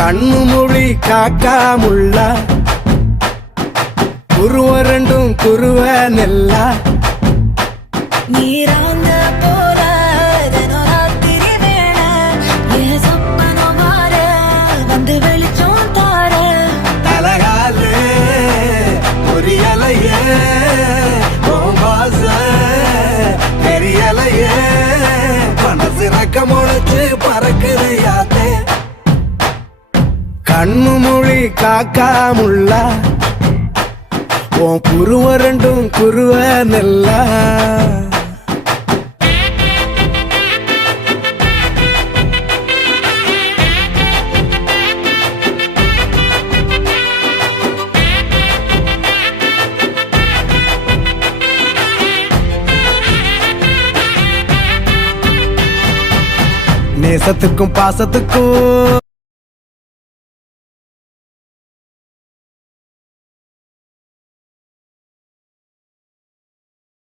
கண்ணு மொழி காக்காமுள்ள குருவ ரெண்டும் குருவ நெல்லா நீராங்க போல தினராத்திரி வேண என் சொப்பனம் மாற வந்து வெளிச்சம் தார தலகாலே பொரியலையே ஓம்பாச பெரியலையே மனசு ரக்க முளைச்சு பறக்குது யாத்தே கண்ணு மொழி காக்காமுள்ள உன் குருவ ரெண்டும் குருவ நெல்லா நேசத்துக்கும் பாசத்துக்கும்